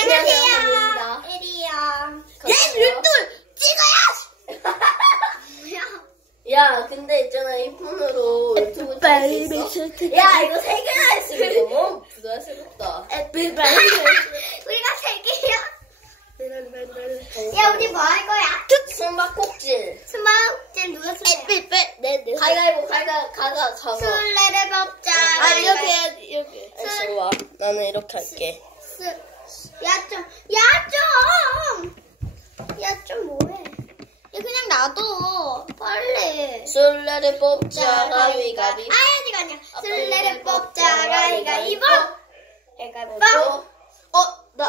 안녕하세요. 에리야. 거기요. 얘 찍어야지. 야, 근데 있잖아, 이 폰으로 유튜브 찍을 수 있어? 야, 이거 세 개나 했으면 너무 부담스럽다. 애플빨리. 우리가 세 개야. 야 우리 뭐 할 거야? 숨바꼭질. 스마트폰 누가 쓰냐? 애플빨. 네, 네. 가위가위보, 가위가, 가가, 가가. 술래를 먹자. 아, 이렇게 해야지, 이렇게. 알았어, 와. 나는 이렇게 할게. 스- 야 좀, 야 좀, 야 좀 뭐해? 야 그냥 놔둬, 빨리. 술래를 뽑자, 가위가 위. 아야지가 아니야. 술래를 뽑자, 가위가위보. 가위가위보. 어, 나.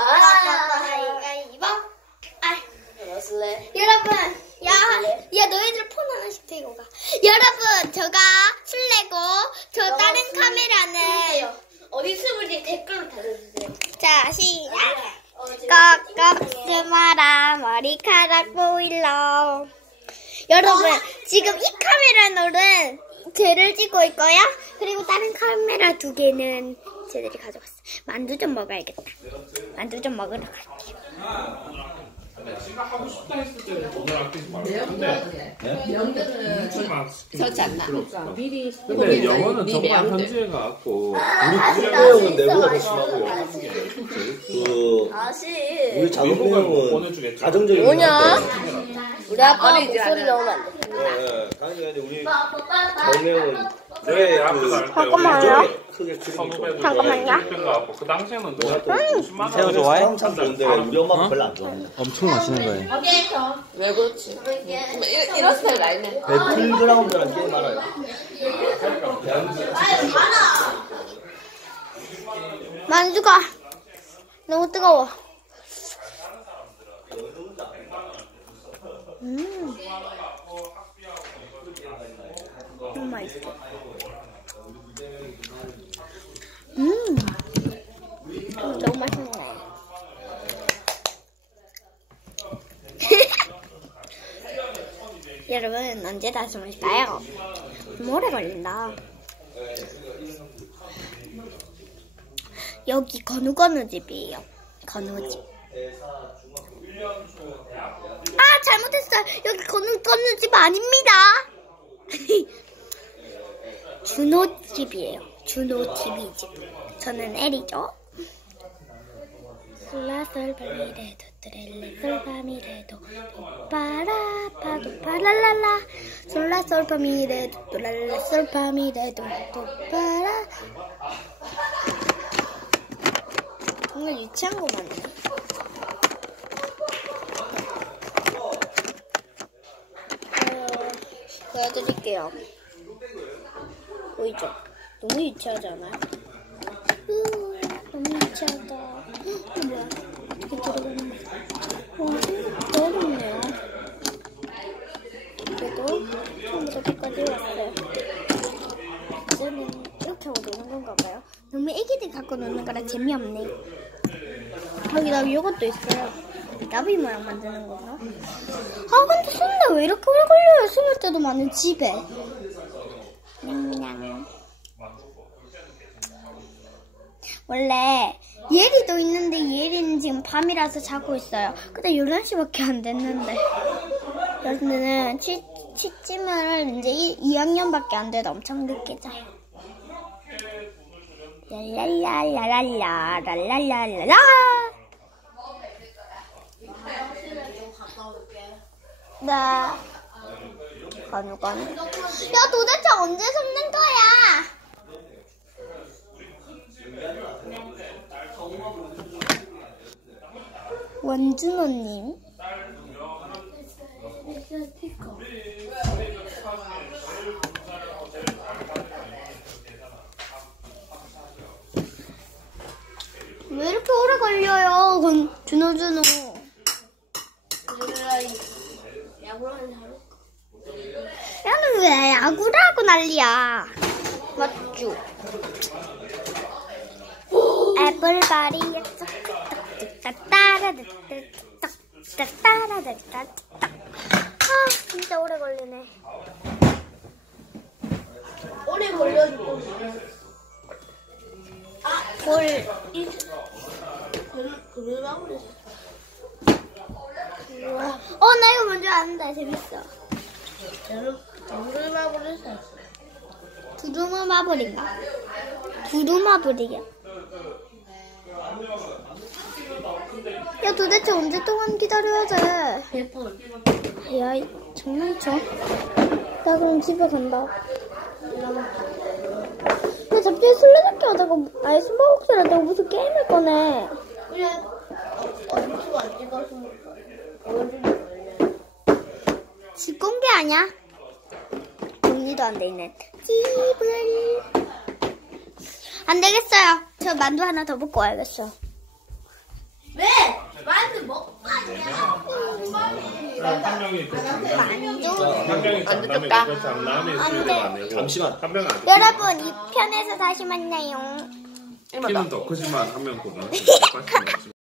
가위가위보. 아, 알았을래. 여러분, 야, 야 너희들 폰 하나씩 들고 가. 여러분, 저가 술래고 저 다른 카메라는 어디 있을지 댓글로 달아주세요. 자 시작. 어, 꺾꺾지 마라 머리카락 보일러 여러분 지금 이 카메라는 쟤를 찍고 있고요 그리고 다른 카메라 두 개는 쟤들이 가져갔어. 만두 좀 먹어야겠다. 만두 좀 먹으러 갈게요 아끼지 말고 근데 명들은 정말 그렇지 않나? 미리 근데 영어는 네 정말. 현지에 가갖고 우리 내용은 내보다 더 심하고요. 그. 우리 작업 미국은 내용은 보내주겠죠. 가정적인 뭐냐? 우리 어린이집 목소리. 넣으면 안 돼. 예, 예. 가정이 아니라 우리 작업 내용은 앞에서 할때 잠깐만요. 선후배들 잠깐만요. 그 당시에는 또 음. 50만 새우 원 좋아해? 참 좋은데 우리 엄마가 별로 안 좋아해. 엄청 맛있는 거예요. 왜 그렇지? 이런, 이런 스타일 나 있네. 배틀그라운드라는 게임 알아요? 만두가 너무 뜨거워 음 너무 맛있어 음 너무 맛있네 여러분 언제 다시 마실까요? 좀 오래 걸린다 여기 건우 건우 집이에요. 건우 집. 아 잘못했어요. 여기 건우 건우 집 아닙니다. 준호 집이에요. 준호 TV 집. 저는 에리죠. 솔라솔바미레도 트렐레 솔바미레도 도파라파 도 파랄랄라 솔라솔바미레도 도랄레 솔바미레도 도파라 정말 유치한 거 많네. 어, 보여드릴게요. 보이죠? 너무 유치하지 않아요? 으, 너무 유치하다. 헉, 뭐야? 어떻게 들어가는 거야? 와, 생각보다 어렵네요. 그래도 처음부터 끝까지 왔어요. 이제는 이렇게 하고 노는 건가 봐요. 너무 애기들 갖고 노는 거라 재미없네. 여기다 이것도 있어요. 나비 모양 만드는 건가? 아 근데 손에 왜 이렇게 오래 걸려요? 숨을 때도 많은 집에. 냥냥. 원래 예리도 있는데 예리는 지금 밤이라서 자고 있어요. 근데 11시밖에 안 됐는데. 치, 치찜을 이제 2, 학년밖에안 돼도 엄청 늦게 자요. 랄랄랄랄랄라 랄랄랄랄라 네 건우 건우 야 도대체 언제 숨는 거야 원준호님 왜 이렇게 오래 걸려요 건 준호 준호? 야는 왜 야구를 하고 난리야? 맞죠? 애플바리 아 진짜 오래 걸리네 오래 걸려도 뭘 그러면 어, 나 이거 뭔지 아는데 재밌어. 두루마블을 샀어. 두루마 마블인가? 두루마 마블이야. 야, 도대체 언제 동안 기다려야 돼? 100분. 야, 이- 장난쳐? 나 그럼 집에 간다. 나 갑자기 술래잡기 하다가, 아니, 숨바꼭질 하다가 무슨 게임을 꺼내. 그래. 어디서 안 찍어서 집 공개 아니야? 정리도 안 돼 있는 집을. 안 되겠어요. 저 만두 하나 더 먹고 와야겠어. 왜? 한 명이 그. 한 명이? 그안 돼. 잠시만. 한 여러분, 이 편에서 다시 만나요. 키는 더 크지만 한 명은 고등학생